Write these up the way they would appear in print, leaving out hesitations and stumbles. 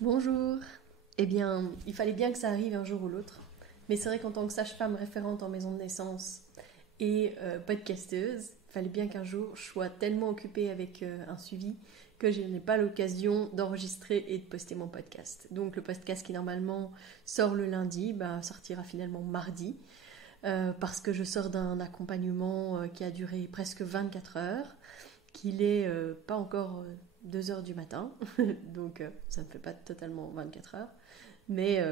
Bonjour. Eh bien, il fallait bien que ça arrive un jour ou l'autre. Mais c'est vrai qu'en tant que sage-femme référente en maison de naissance et podcasteuse, il fallait bien qu'un jour je sois tellement occupée avec un suivi que je n'ai pas l'occasion d'enregistrer et de poster mon podcast. Donc le podcast qui normalement sort le lundi, sortira finalement mardi parce que je sors d'un accompagnement qui a duré presque 24 heures, qu'il est pas encore 2 heures du matin, donc ça ne fait pas totalement 24 heures, mais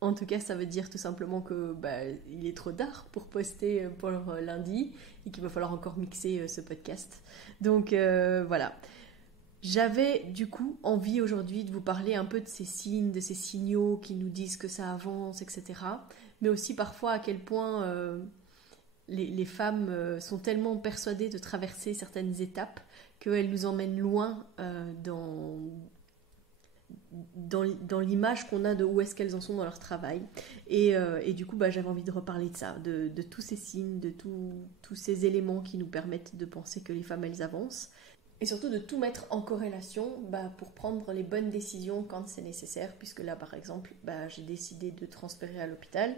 en tout cas ça veut dire tout simplement que il est trop tard pour poster pour lundi et qu'il va falloir encore mixer ce podcast. Donc voilà. J'avais du coup envie aujourd'hui de vous parler un peu de ces signes, de ces signaux qui nous disent que ça avance, etc. Mais aussi parfois à quel point les femmes sont tellement persuadées de traverser certaines étapes qu'elles nous emmènent loin dans l'image qu'on a de où est-ce qu'elles en sont dans leur travail. Et du coup, j'avais envie de reparler de ça, de tous ces signes, de tous ces éléments qui nous permettent de penser que les femmes, elles avancent. Et surtout de tout mettre en corrélation pour prendre les bonnes décisions quand c'est nécessaire, puisque là, par exemple, j'ai décidé de transférer à l'hôpital.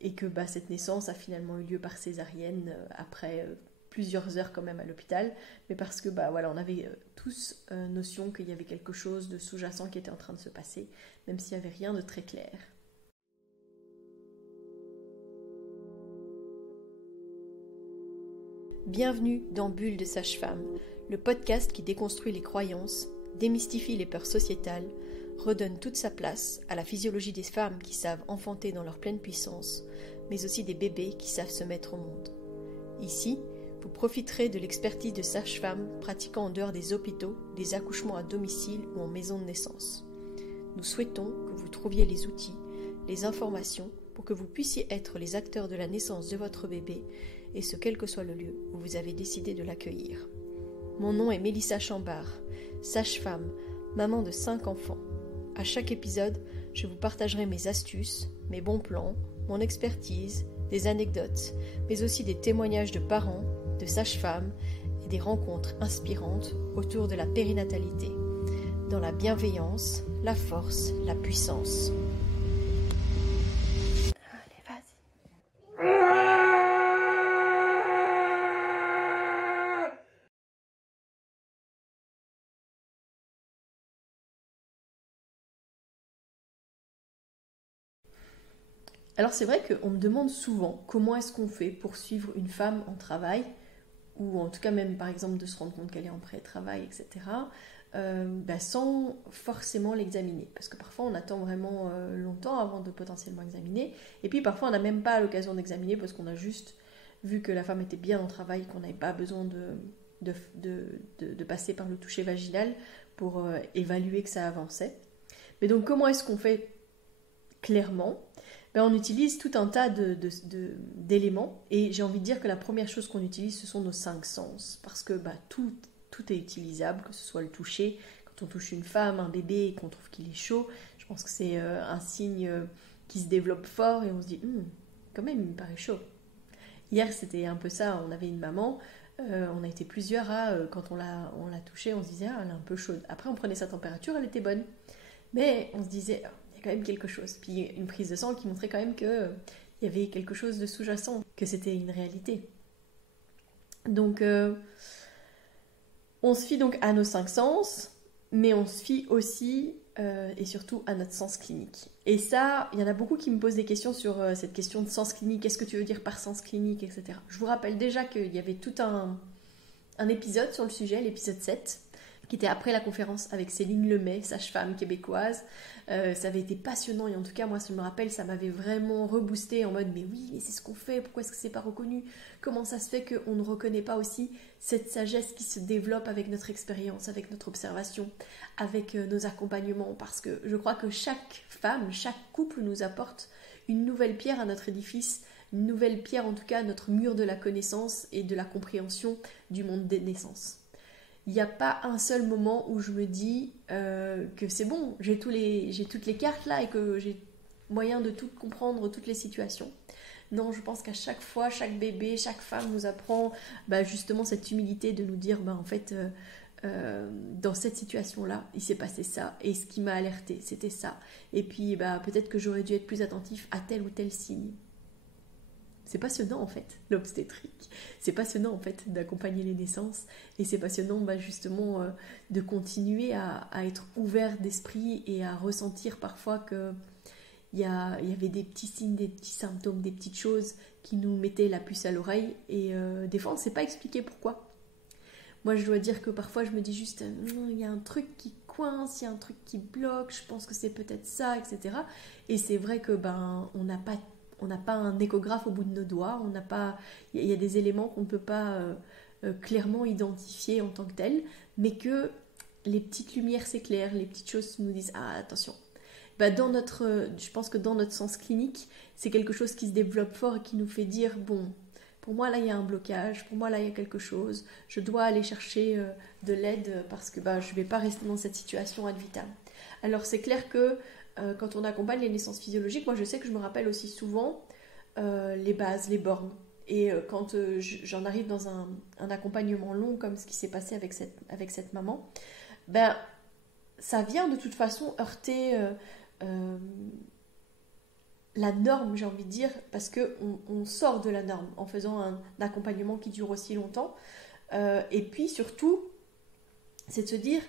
Et que cette naissance a finalement eu lieu par césarienne après plusieurs heures quand même à l'hôpital, mais parce que on avait tous notion qu'il y avait quelque chose de sous-jacent qui était en train de se passer, même s'il n'y avait rien de très clair. Bienvenue dans Bulle de Sage-Femme, le podcast qui déconstruit les croyances, démystifie les peurs sociétales, redonne toute sa place à la physiologie des femmes qui savent enfanter dans leur pleine puissance, mais aussi des bébés qui savent se mettre au monde. Ici, vous profiterez de l'expertise de sages-femmes pratiquant en dehors des hôpitaux, des accouchements à domicile ou en maison de naissance. Nous souhaitons que vous trouviez les outils, les informations pour que vous puissiez être les acteurs de la naissance de votre bébé, et ce quel que soit le lieu où vous avez décidé de l'accueillir. Mon nom est Mélissa Chambard, sage-femme, maman de 5 enfants. À chaque épisode, je vous partagerai mes astuces, mes bons plans, mon expertise, des anecdotes, mais aussi des témoignages de parents, de sages-femmes et des rencontres inspirantes autour de la périnatalité, dans la bienveillance, la force, la puissance. Allez, vas-y. Alors c'est vrai qu'on me demande souvent comment est-ce qu'on fait pour suivre une femme en travail, ou en tout cas même par exemple de se rendre compte qu'elle est en pré-travail, etc., sans forcément l'examiner. Parce que parfois on attend vraiment longtemps avant de potentiellement examiner, et puis parfois on n'a même pas l'occasion d'examiner parce qu'on a juste vu que la femme était bien en travail, qu'on n'avait pas besoin de passer par le toucher vaginal pour évaluer que ça avançait. Mais donc comment est-ce qu'on fait clairement? On utilise tout un tas d'éléments, et j'ai envie de dire que la première chose qu'on utilise, ce sont nos 5 sens, parce que tout est utilisable, que ce soit le toucher, quand on touche une femme, un bébé, et qu'on trouve qu'il est chaud, je pense que c'est un signe qui se développe fort, et on se dit, quand même, il me paraît chaud. Hier, c'était un peu ça, on avait une maman, on a été plusieurs quand on l'a touchée, on se disait, elle est un peu chaude. Après, on prenait sa température, elle était bonne. Mais on se disait, il y a quand même quelque chose. Puis une prise de sang qui montrait quand même qu'il y avait quelque chose de sous-jacent, que c'était une réalité. Donc, on se fie donc à nos 5 sens, mais on se fie aussi et surtout à notre sens clinique. Et ça, il y en a beaucoup qui me posent des questions sur cette question de sens clinique. Qu'est-ce que tu veux dire par sens clinique, etc. Je vous rappelle déjà qu'il y avait tout un épisode sur le sujet, l'épisode 7, qui était après la conférence avec Céline Lemay, sage-femme québécoise. Ça avait été passionnant, et en tout cas, moi, je me rappelle, ça m'avait vraiment reboosté en mode, mais oui, mais c'est ce qu'on fait, pourquoi est-ce que c'est pas reconnu? Comment ça se fait qu'on ne reconnaît pas aussi cette sagesse qui se développe avec notre expérience, avec notre observation, avec nos accompagnements? Parce que je crois que chaque femme, chaque couple nous apporte une nouvelle pierre à notre édifice, une nouvelle pierre en tout cas à notre mur de la connaissance et de la compréhension du monde des naissances. Il n'y a pas un seul moment où je me dis que c'est bon, j'ai toutes les cartes là et que j'ai moyen de tout comprendre, toutes les situations. Non, je pense qu'à chaque fois, chaque bébé, chaque femme nous apprend justement cette humilité de nous dire en fait dans cette situation-là, il s'est passé ça, et ce qui m'a alerté, c'était ça. Et puis, peut-être que j'aurais dû être plus attentif à tel ou tel signe. C'est passionnant, en fait, l'obstétrique. C'est passionnant, en fait, d'accompagner les naissances. Et c'est passionnant, justement, de continuer à être ouvert d'esprit et à ressentir parfois que il y avait des petits signes, des petits symptômes, des petites choses qui nous mettaient la puce à l'oreille. Et des fois, on ne sait pas expliquer pourquoi. Moi, je dois dire que parfois, je me dis juste, il y a un truc qui coince, il y a un truc qui bloque, je pense que c'est peut-être ça, etc. Et c'est vrai que on n'a pas un échographe au bout de nos doigts, il y a des éléments qu'on ne peut pas clairement identifier en tant que tels, mais que les petites lumières s'éclairent, les petites choses nous disent, ah, attention. Je pense que dans notre sens clinique, c'est quelque chose qui se développe fort et qui nous fait dire, bon, pour moi là il y a un blocage, pour moi là il y a quelque chose, je dois aller chercher de l'aide parce que je ne vais pas rester dans cette situation ad vitam. Alors c'est clair que quand on accompagne les naissances physiologiques, moi je sais que je me rappelle aussi souvent les bases, les bornes. Et quand j'en arrive dans un accompagnement long comme ce qui s'est passé avec cette maman, ça vient de toute façon heurter la norme, j'ai envie de dire, parce qu'on sort de la norme en faisant un accompagnement qui dure aussi longtemps. Et puis surtout, c'est de se dire,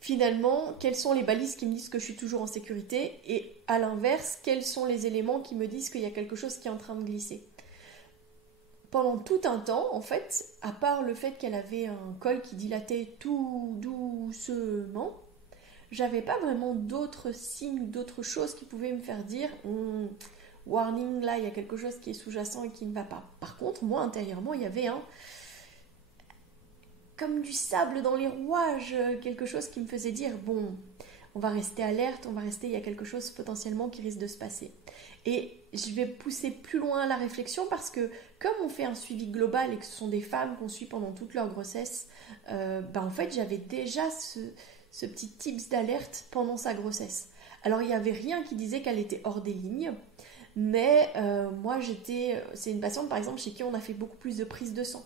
finalement, quelles sont les balises qui me disent que je suis toujours en sécurité, et à l'inverse, quels sont les éléments qui me disent qu'il y a quelque chose qui est en train de glisser. Pendant tout un temps, en fait, à part le fait qu'elle avait un col qui dilatait tout doucement, j'avais pas vraiment d'autres signes, d'autres choses qui pouvaient me faire dire warning, là il y a quelque chose qui est sous-jacent et qui ne va pas. Par contre, moi intérieurement, il y avait comme du sable dans les rouages, quelque chose qui me faisait dire bon, on va rester alerte, il y a quelque chose potentiellement qui risque de se passer. Et je vais pousser plus loin la réflexion parce que comme on fait un suivi global et que ce sont des femmes qu'on suit pendant toute leur grossesse, en fait j'avais déjà ce petit tips d'alerte pendant sa grossesse. Alors il n'y avait rien qui disait qu'elle était hors des lignes, mais moi c'est une patiente par exemple chez qui on a fait beaucoup plus de prises de sang.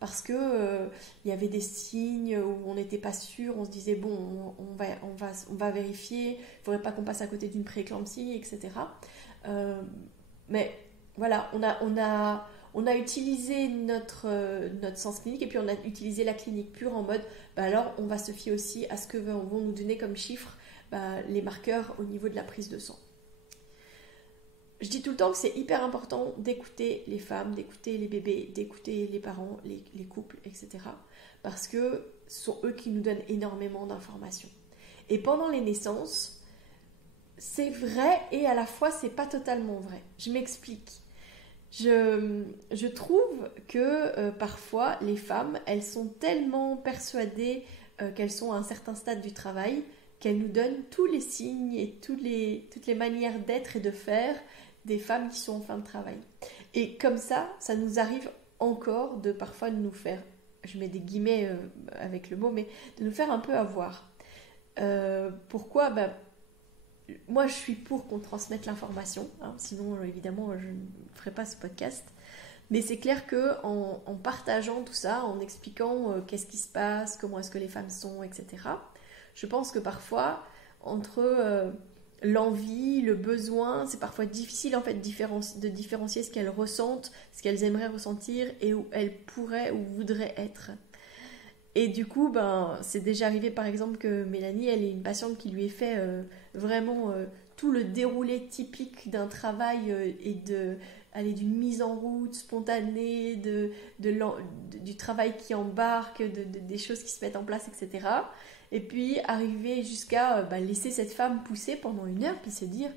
Parce que il y avait des signes où on n'était pas sûr, on se disait bon, on va vérifier, il ne faudrait pas qu'on passe à côté d'une prééclampsie, etc. Mais voilà, on a utilisé notre sens clinique et puis on a utilisé la clinique pure en mode alors on va se fier aussi à ce que vont nous donner comme chiffres les marqueurs au niveau de la prise de sang. Je dis tout le temps que c'est hyper important d'écouter les femmes, d'écouter les bébés, d'écouter les parents, les couples, etc. Parce que ce sont eux qui nous donnent énormément d'informations. Et pendant les naissances, c'est vrai et à la fois c'est pas totalement vrai. Je m'explique. Je trouve que parfois les femmes, elles sont tellement persuadées qu'elles sont à un certain stade du travail qu'elles nous donnent tous les signes et toutes les manières d'être et de faire des femmes qui sont en fin de travail. Et comme ça nous arrive encore de parfois nous faire, je mets des guillemets avec le mot, mais de nous faire un peu avoir. Pourquoi ? Moi, je suis pour qu'on transmette l'information, sinon, évidemment, je ne ferai pas ce podcast. Mais c'est clair qu'en partageant tout ça, en expliquant qu'est-ce qui se passe, comment est-ce que les femmes sont, etc., je pense que parfois, entre l'envie, le besoin, c'est parfois difficile en fait de différencier ce qu'elles ressentent, ce qu'elles aimeraient ressentir et où elles pourraient ou voudraient être. Et du coup, c'est déjà arrivé par exemple que Mélanie, elle est une patiente qui lui ait fait vraiment tout le déroulé typique d'un travail et d'une mise en route spontanée, du travail qui embarque, des choses qui se mettent en place, etc. Et puis arriver jusqu'à laisser cette femme pousser pendant 1 heure, puis se dire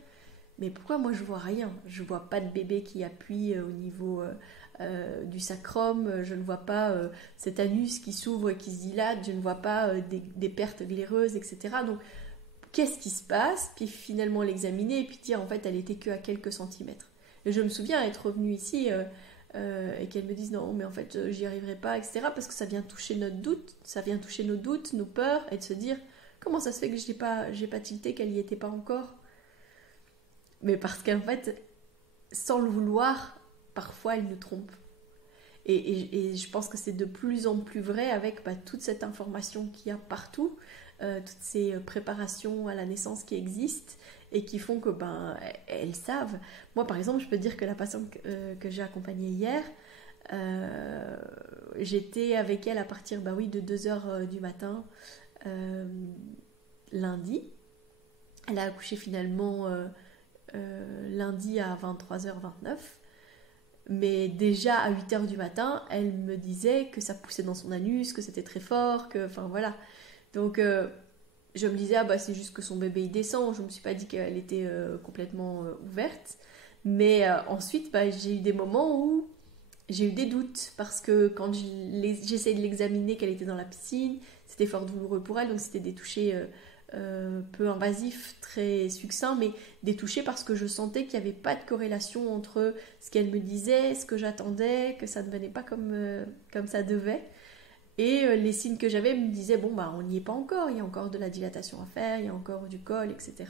mais pourquoi moi je vois rien ? Je vois pas de bébé qui appuie au niveau du sacrum, je ne vois pas cet anus qui s'ouvre et qui se dilate, je ne vois pas des pertes glaireuses, etc. Donc qu'est-ce qui se passe ? Puis finalement l'examiner et puis dire en fait elle était que à quelques centimètres. Et je me souviens être revenue ici et qu'elle me dise non mais en fait j'y arriverai pas, etc. Parce que ça vient toucher notre doute, ça vient toucher nos doutes, nos peurs, et de se dire comment ça se fait que j'ai pas tilté, qu'elle y était pas encore. Mais parce qu'en fait sans le vouloir parfois elle nous trompe. Et je pense que c'est de plus en plus vrai avec toute cette information qu'il y a partout, toutes ces préparations à la naissance qui existent et qui font que elles savent. Moi, par exemple, je peux dire que la patiente que j'ai accompagnée hier, j'étais avec elle à partir de 2h du matin lundi. Elle a accouché finalement lundi à 23h29. Mais déjà à 8h du matin, elle me disait que ça poussait dans son anus, que c'était très fort, enfin voilà. Donc je me disais, c'est juste que son bébé il descend. Je ne me suis pas dit qu'elle était complètement ouverte. Mais ensuite, j'ai eu des moments où j'ai eu des doutes. Parce que quand j'essayais de l'examiner, qu'elle était dans la piscine, c'était fort douloureux pour elle. Donc c'était des touchés peu invasifs, très succincts, mais des touchés parce que je sentais qu'il n'y avait pas de corrélation entre ce qu'elle me disait, ce que j'attendais, que ça ne venait pas comme ça devait. Et les signes que j'avais me disaient, on n'y est pas encore, il y a encore de la dilatation à faire, il y a encore du col, etc.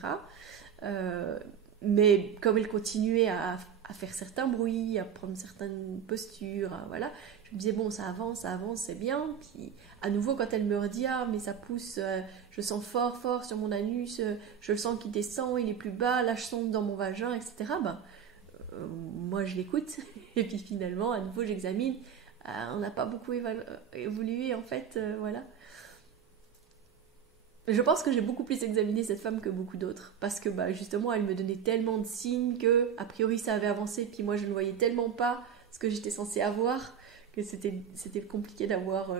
Mais comme elle continuait à faire certains bruits, à prendre certaines postures, voilà, je me disais, ça avance, c'est bien. Puis à nouveau, quand elle me redit, mais ça pousse, je sens fort, fort sur mon anus, je le sens qui descend, il est plus bas, là je sens dans mon vagin, etc. Moi je l'écoute, et puis finalement, à nouveau, j'examine. On n'a pas beaucoup évolué en fait, voilà. Je pense que j'ai beaucoup plus examiné cette femme que beaucoup d'autres parce que justement elle me donnait tellement de signes que a priori ça avait avancé, puis moi je ne voyais tellement pas ce que j'étais censée avoir que c'était compliqué d'avoir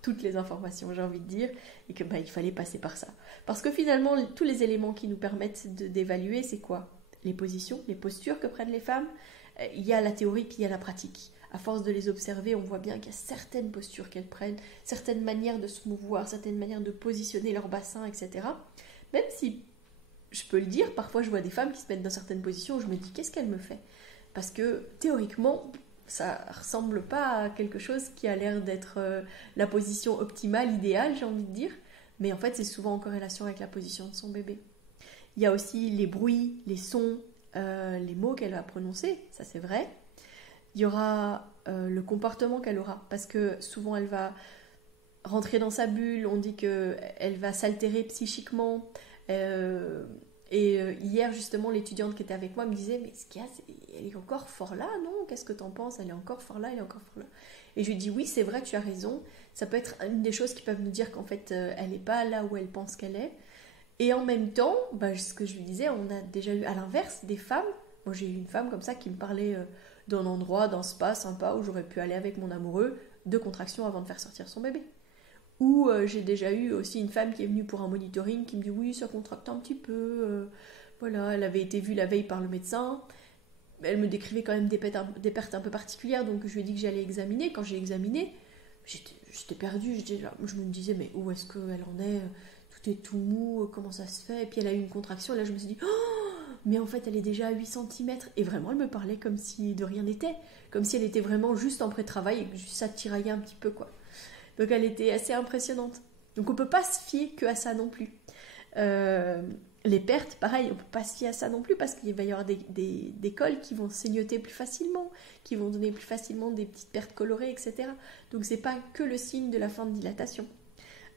toutes les informations, j'ai envie de dire, et que il fallait passer par ça. Parce que finalement tous les éléments qui nous permettent d'évaluer, c'est quoi? Les positions, les postures que prennent les femmes. Il y a la théorie puis il y a la pratique. À force de les observer, on voit bien qu'il y a certaines postures qu'elles prennent, certaines manières de se mouvoir, certaines manières de positionner leur bassin, etc. Même si, je peux le dire, parfois je vois des femmes qui se mettent dans certaines positions où je me dis, qu'est-ce qu'elle me fait? Parce que théoriquement, ça ressemble pas à quelque chose qui a l'air d'être la position optimale, idéale, j'ai envie de dire. Mais en fait, c'est souvent en corrélation avec la position de son bébé. Il y a aussi les bruits, les sons, les mots qu'elle va prononcer, ça c'est vrai. Il y aura le comportement qu'elle aura, parce que souvent elle va rentrer dans sa bulle, on dit qu'elle va s'altérer psychiquement. Hier justement, l'étudiante qui était avec moi me disait, mais ce qu'il y a, elle est encore fort là, non? Qu'est-ce que t'en penses? Elle est encore fort là, elle est encore fort là. Et je lui dis, oui, c'est vrai, tu as raison. Ça peut être une des choses qui peuvent nous dire qu'en fait, elle n'est pas là où elle pense qu'elle est. Et en même temps, ce que je lui disais, on a déjà eu à l'inverse des femmes. Moi, j'ai eu une femme comme ça qui me parlait d'un endroit, d'un spa sympa où j'aurais pu aller avec mon amoureux, de contraction avant de faire sortir son bébé. Ou j'ai déjà eu aussi une femme qui est venue pour un monitoring qui me dit oui, ça contracte un petit peu. Voilà, elle avait été vue la veille par le médecin. Elle me décrivait quand même des pertes un peu particulières, donc je lui ai dit que j'allais examiner. Quand j'ai examiné, j'étais perdue. Je me disais, mais où est-ce qu'elle en est? Tout est tout mou, comment ça se fait? Et puis elle a eu une contraction, et là je me suis dit, oh, mais en fait elle est déjà à 8 cm. Et vraiment elle me parlait comme si de rien n'était, comme si elle était vraiment juste en pré-travail et que ça tiraillait un petit peu, quoi. Donc elle était assez impressionnante. Donc on peut pas se fier que à ça non plus. Les pertes, pareil, on peut pas se fier à ça non plus parce qu'il va y avoir des cols qui vont saignoter plus facilement, qui vont donner plus facilement des petites pertes colorées, etc. Donc c'est pas que le signe de la fin de dilatation.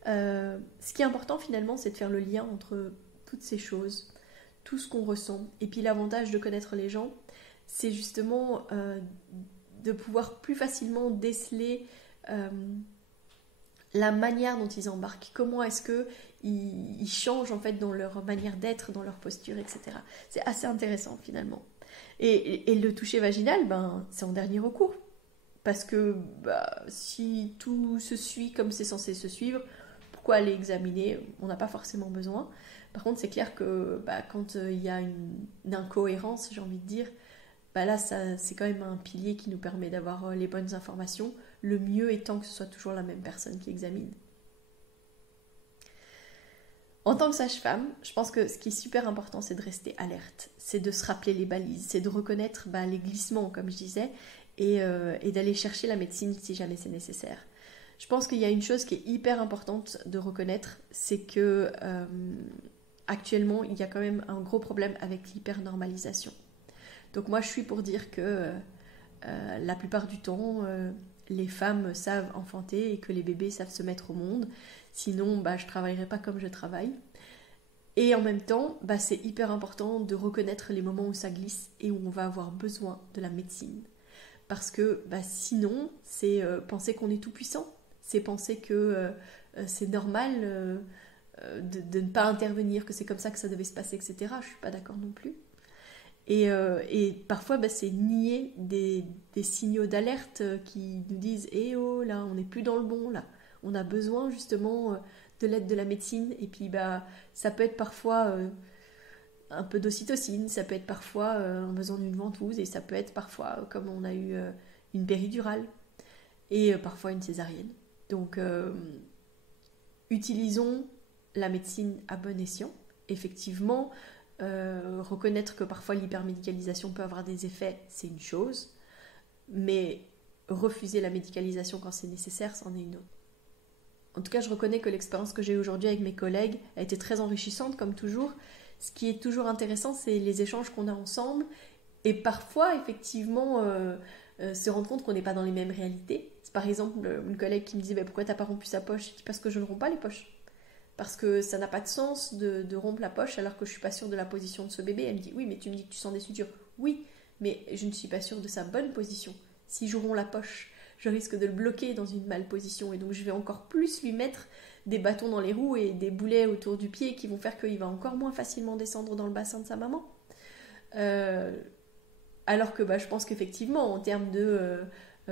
Ce qui est important finalement, c'est de faire le lien entre toutes ces choses, tout ce qu'on ressent. Et puis l'avantage de connaître les gens, c'est justement de pouvoir plus facilement déceler la manière dont ils embarquent, comment est-ce qu'ils changent en fait dans leur manière d'être, dans leur posture, etc. C'est assez intéressant finalement. Et le toucher vaginal, c'est en dernier recours. Parce que si tout se suit comme c'est censé se suivre, pourquoi aller examiner? On n'a pas forcément besoin. Par contre, c'est clair que quand il y a une incohérence, j'ai envie de dire, là, c'est quand même un pilier qui nous permet d'avoir les bonnes informations, le mieux étant que ce soit toujours la même personne qui examine. En tant que sage-femme, je pense que ce qui est super important, c'est de rester alerte, c'est de se rappeler les balises, c'est de reconnaître les glissements, comme je disais, et d'aller chercher la médecine si jamais c'est nécessaire. Je pense qu'il y a une chose qui est hyper importante de reconnaître, c'est que actuellement, il y a quand même un gros problème avec l'hypernormalisation. Donc moi, je suis pour dire que La plupart du temps, les femmes savent enfanter et que les bébés savent se mettre au monde. Sinon, je ne travaillerai pas comme je travaille. Et en même temps, c'est hyper important de reconnaître les moments où ça glisse et où on va avoir besoin de la médecine. Parce que sinon, c'est penser qu'on est tout puissant. C'est penser que c'est normal de ne pas intervenir, que c'est comme ça que ça devait se passer, etc. Je ne suis pas d'accord non plus. Et parfois, c'est nier des signaux d'alerte qui nous disent « Eh oh, là, on n'est plus dans le bon, là. On a besoin justement de l'aide de la médecine. » Et puis, ça peut être parfois un peu d'ocytocine, ça peut être parfois un besoin d'une ventouse, et ça peut être parfois, comme on a eu une péridurale, et parfois une césarienne. Donc, utilisons la médecine à bon escient. Effectivement, reconnaître que parfois l'hypermédicalisation peut avoir des effets, c'est une chose, mais refuser la médicalisation quand c'est nécessaire, c'en est une autre. En tout cas, je reconnais que l'expérience que j'ai aujourd'hui avec mes collègues a été très enrichissante, comme toujours. Ce qui est toujours intéressant, c'est les échanges qu'on a ensemble, et parfois, effectivement, se rendre compte qu'on n'est pas dans les mêmes réalités. C'est par exemple une collègue qui me dit pourquoi t'as pas rompu sa poche? Je dis parce que je ne romps pas les poches. Parce que ça n'a pas de sens de rompre la poche alors que je ne suis pas sûre de la position de ce bébé. Elle me dit, oui, mais tu me dis que tu sens des sutures. Oui, mais je ne suis pas sûre de sa bonne position. Si je romps la poche, je risque de le bloquer dans une malposition. Et donc, je vais encore plus lui mettre des bâtons dans les roues et des boulets autour du pied qui vont faire qu'il va encore moins facilement descendre dans le bassin de sa maman. Alors que je pense qu'effectivement, en termes de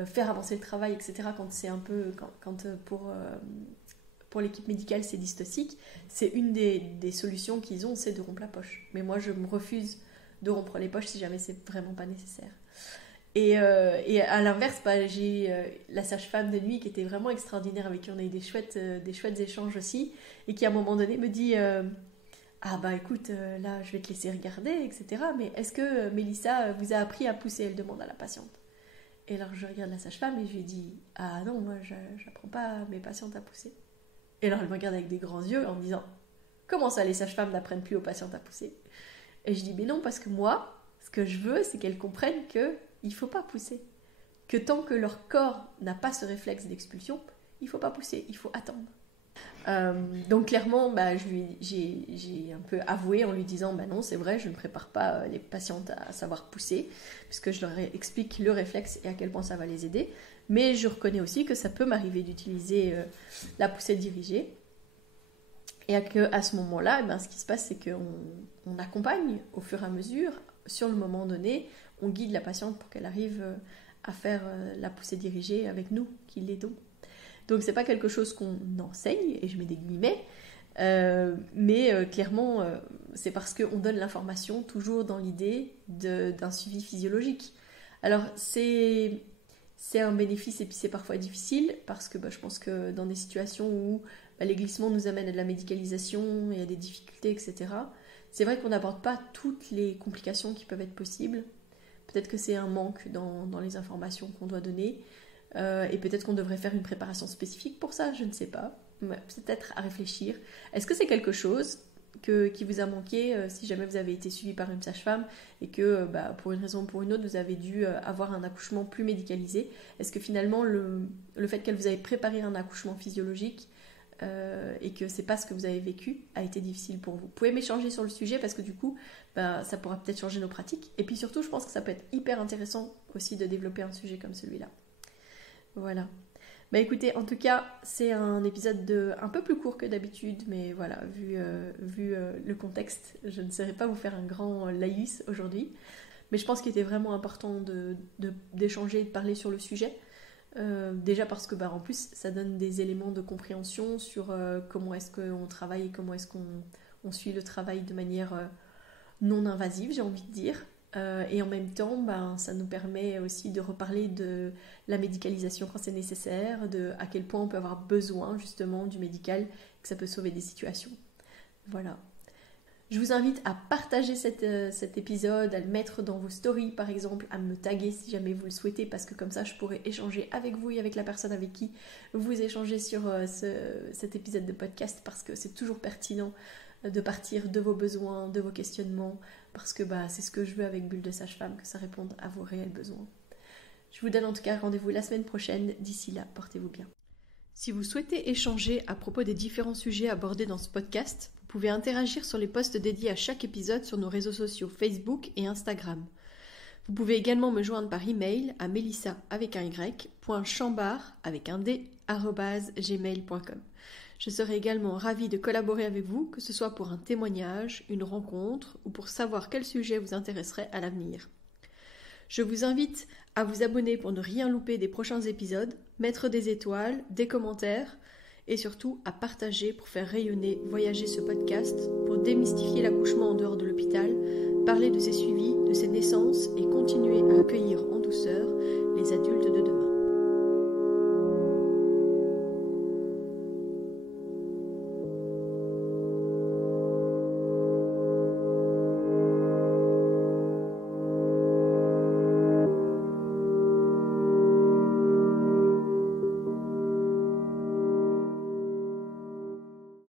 faire avancer le travail, etc., quand c'est un peu... Pour l'équipe médicale, c'est dystoxique, c'est une des solutions qu'ils ont, c'est de rompre la poche. Mais moi, je me refuse de rompre les poches si jamais c'est vraiment pas nécessaire. Et à l'inverse, j'ai la sage-femme de nuit qui était vraiment extraordinaire, avec qui on a eu des chouettes échanges aussi, et qui à un moment donné me dit écoute, là je vais te laisser regarder, etc. Mais est-ce que Mélissa vous a appris à pousser? Elle demande à la patiente. Et alors je regarde la sage-femme et je lui dis ah non, moi j'apprends pas à mes patientes à pousser. Et alors elle me regarde avec des grands yeux en me disant comment ça les sages-femmes n'apprennent plus aux patientes à pousser? Et je dis mais non, parce que moi ce que je veux c'est qu'elles comprennent qu'il ne faut pas pousser, que tant que leur corps n'a pas ce réflexe d'expulsion, il ne faut pas pousser, il faut attendre. Donc clairement j'ai un peu avoué en lui disant non, c'est vrai, je ne prépare pas les patientes à savoir pousser, puisque je leur explique le réflexe et à quel point ça va les aider. Mais je reconnais aussi que ça peut m'arriver d'utiliser la poussée dirigée. Et à ce moment-là, ce qui se passe, c'est qu'on accompagne au fur et à mesure. Sur le moment donné, on guide la patiente pour qu'elle arrive à faire la poussée dirigée avec nous, qui l'aidons. Donc, c'est pas quelque chose qu'on enseigne, et je mets des guillemets, mais clairement, c'est parce qu'on donne l'information toujours dans l'idée d'un suivi physiologique. Alors, c'est un bénéfice et puis c'est parfois difficile parce que je pense que dans des situations où les glissements nous amènent à de la médicalisation et à des difficultés, etc., c'est vrai qu'on n'aborde pas toutes les complications qui peuvent être possibles. Peut-être que c'est un manque dans les informations qu'on doit donner, et peut-être qu'on devrait faire une préparation spécifique pour ça, je ne sais pas. Peut-être à réfléchir. Est-ce que c'est quelque chose qui vous a manqué si jamais vous avez été suivi par une sage-femme et que pour une raison ou pour une autre vous avez dû avoir un accouchement plus médicalisé? Est-ce que finalement le fait qu'elle vous ait préparé un accouchement physiologique et que c'est pas ce que vous avez vécu a été difficile pour vous? Vous pouvez m'échanger sur le sujet parce que du coup ça pourra peut-être changer nos pratiques, et puis surtout je pense que ça peut être hyper intéressant aussi de développer un sujet comme celui-là. Voilà. Écoutez, en tout cas, c'est un épisode un peu plus court que d'habitude, mais voilà, vu le contexte, je ne saurais pas vous faire un grand laïus aujourd'hui. Mais je pense qu'il était vraiment important d'échanger et de parler sur le sujet. Déjà parce que en plus, ça donne des éléments de compréhension sur comment est-ce qu'on travaille et comment est-ce qu'on suit le travail de manière non invasive, j'ai envie de dire. Et en même temps, ça nous permet aussi de reparler de la médicalisation quand c'est nécessaire, à quel point on peut avoir besoin justement du médical, que ça peut sauver des situations. Voilà. Je vous invite à partager cet épisode, à le mettre dans vos stories par exemple, à me taguer si jamais vous le souhaitez, parce que comme ça je pourrai échanger avec vous et avec la personne avec qui vous échangez sur cet épisode de podcast, parce que c'est toujours pertinent de partir de vos besoins, de vos questionnements, parce que c'est ce que je veux avec Bulle de Sage-Femme, que ça réponde à vos réels besoins. Je vous donne en tout cas rendez-vous la semaine prochaine. D'ici là, portez-vous bien. Si vous souhaitez échanger à propos des différents sujets abordés dans ce podcast, vous pouvez interagir sur les posts dédiés à chaque épisode sur nos réseaux sociaux Facebook et Instagram. Vous pouvez également me joindre par email à melissa.chambard@gmail.com. Je serai également ravie de collaborer avec vous, que ce soit pour un témoignage, une rencontre ou pour savoir quel sujet vous intéresserait à l'avenir. Je vous invite à vous abonner pour ne rien louper des prochains épisodes, mettre des étoiles, des commentaires et surtout à partager pour faire rayonner, voyager ce podcast, pour démystifier l'accouchement en dehors de l'hôpital, parler de ses suivis, de ses naissances et continuer à accueillir en douceur les adultes de demain.